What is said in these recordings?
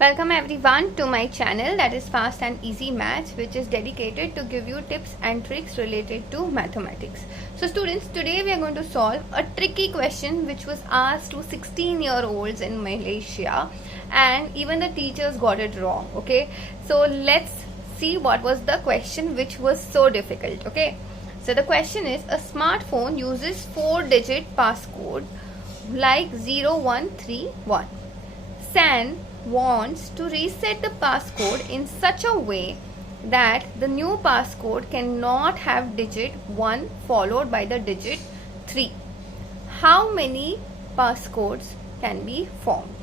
Welcome everyone to my channel, that is Fast and Easy Maths, which is dedicated to give you tips and tricks related to mathematics. So students, today we are going to solve a tricky question which was asked to 16-year-olds in Malaysia, and even the teachers got it wrong. Okay, so let's see what was the question which was so difficult. Okay, so the question is, a smartphone uses 4-digit passcode like 0131. San wants to reset the passcode in such a way that the new passcode cannot have digit 1 followed by the digit 3. How many passcodes can be formed?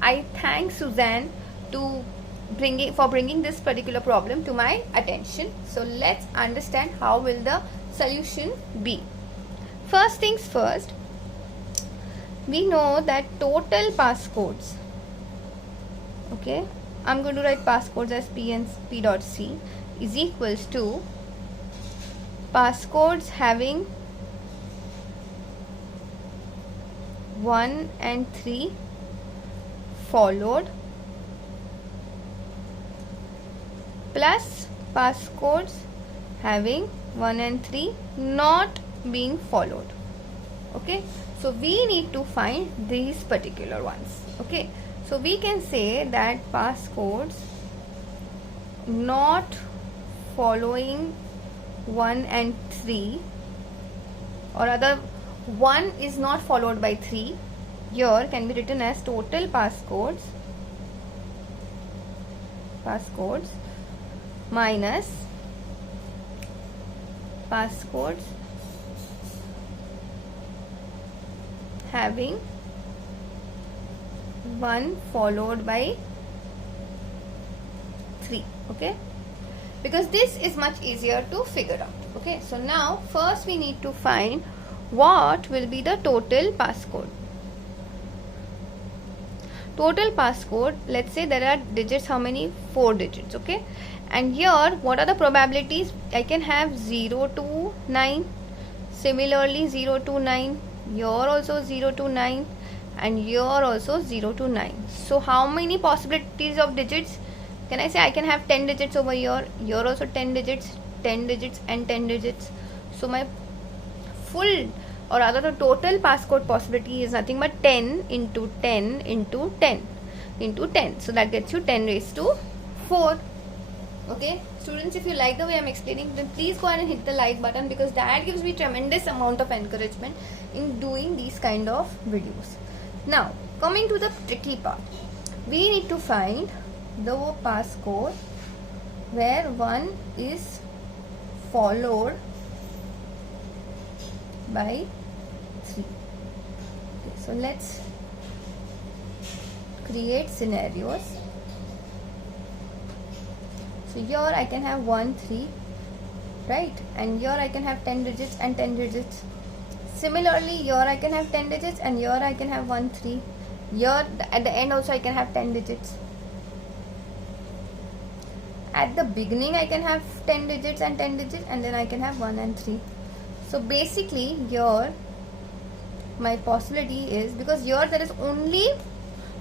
I thank Suzanne for bringing this particular problem to my attention. So let's understand how will the solution be. First things first, we know that total passcodes, okay, I'm going to write passcodes as P and P dot C is equals to passcodes having 1 and 3 followed plus passcodes having 1 and 3 not being followed. Okay, so we need to find these particular ones. Okay, so we can say that passcodes not following 1 and 3, or rather 1 is not followed by 3, here can be written as total passcodes minus passcodes having 1 followed by 3. Okay, because this is much easier to figure out. Okay, so now first we need to find what will be the total passcode. Total passcode, let's say there are digits, how many? 4 digits. Okay, and here what are the probabilities? I can have 0 to 9, similarly 0 to 9, here also 0 to 9, and here also 0 to 9. So how many possibilities of digits can I say? I can have 10 digits over here, here also 10 digits, 10 digits and 10 digits. So my full, or rather the total passcode possibility is nothing but 10 into 10 into 10 into 10. So that gets you 10 raised to 4. Okay, students, if you like the way I'm explaining, then please go ahead and hit the like button, because that gives me tremendous amount of encouragement in doing these kind of videos. Now, coming to the tricky part, we need to find the passcode where 1 is followed by 3. Okay, so let's create scenarios. So here I can have 1, 3, right? And here I can have 10 digits and 10 digits. Similarly, here I can have 10 digits, and here I can have 1, 3. Here at the end also I can have 10 digits. At the beginning I can have 10 digits and 10 digits, and then I can have 1 and 3. So basically here my possibility is, because here there is only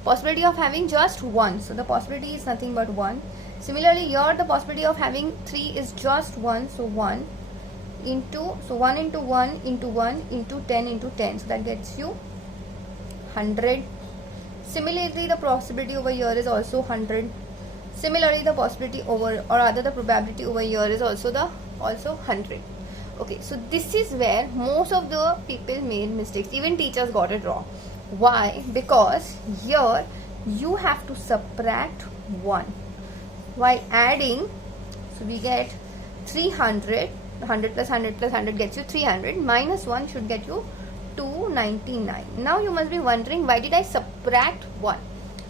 possibility of having just 1, so the possibility is nothing but 1. Similarly, here the possibility of having 3 is just 1, so 1 into, so 1 into 1 into 1 into 10 into 10, so that gets you 100. Similarly, the possibility over here is also 100. Similarly, the possibility over, or rather the probability over here is also 100. Okay, so this is where most of the people made mistakes. Even teachers got it wrong. Why? Because here you have to subtract 1 while adding. So we get 300. 100 plus 100 plus 100 gets you 300, minus 1 should get you 299. Now you must be wondering, why did I subtract 1?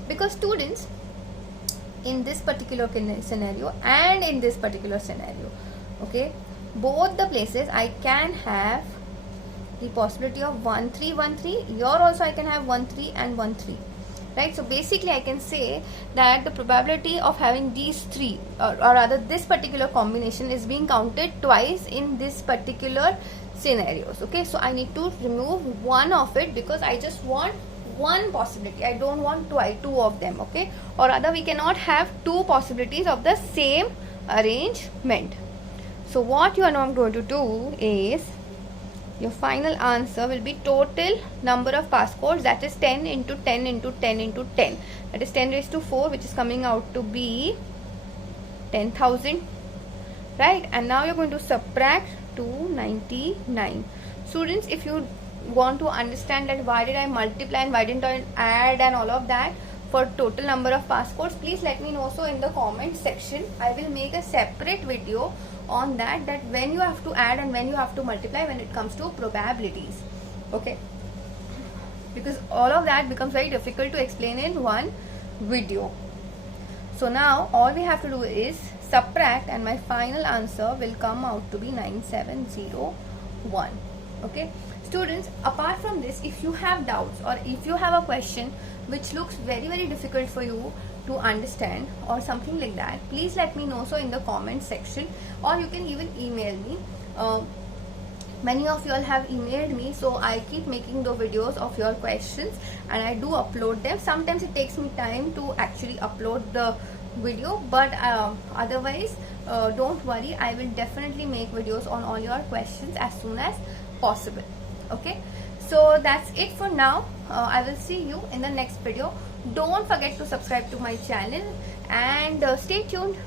Because students, in this particular scenario and in this particular scenario, okay, both the places I can have the possibility of 1 3 1 3. Here also I can have 1 3 and 1 3. Right, so basically I can say that the probability of having these three, or rather this particular combination, is being counted twice in this particular scenarios. Okay, so I need to remove one of it because I just want one possibility. I don't want two of them, okay? Or rather, we cannot have two possibilities of the same arrangement. So what you are now going to do is, your final answer will be total number of passcodes, that is 10 into 10 into 10 into 10. That is 10 raised to 4, which is coming out to be 10,000, right? And now you're going to subtract 299. Students, if you want to understand that why did I multiply and why didn't I add and all of that for total number of passcodes, please let me know so in the comment section. I will make a separate video on that when you have to add and when you have to multiply when it comes to probabilities, okay? Because all of that becomes very difficult to explain in one video. So now all we have to do is subtract, and my final answer will come out to be 9701. Okay, students, apart from this, if you have doubts or if you have a question which looks very difficult for you to understand or something like that, please let me know so in the comment section, or you can even email me. Many of you all have emailed me, so I keep making the videos of your questions and I do upload them. Sometimes it takes me time to actually upload the video, but otherwise don't worry, I will definitely make videos on all your questions as soon as possible. Okay, so that's it for now. I will see you in the next video. Don't forget to subscribe to my channel and stay tuned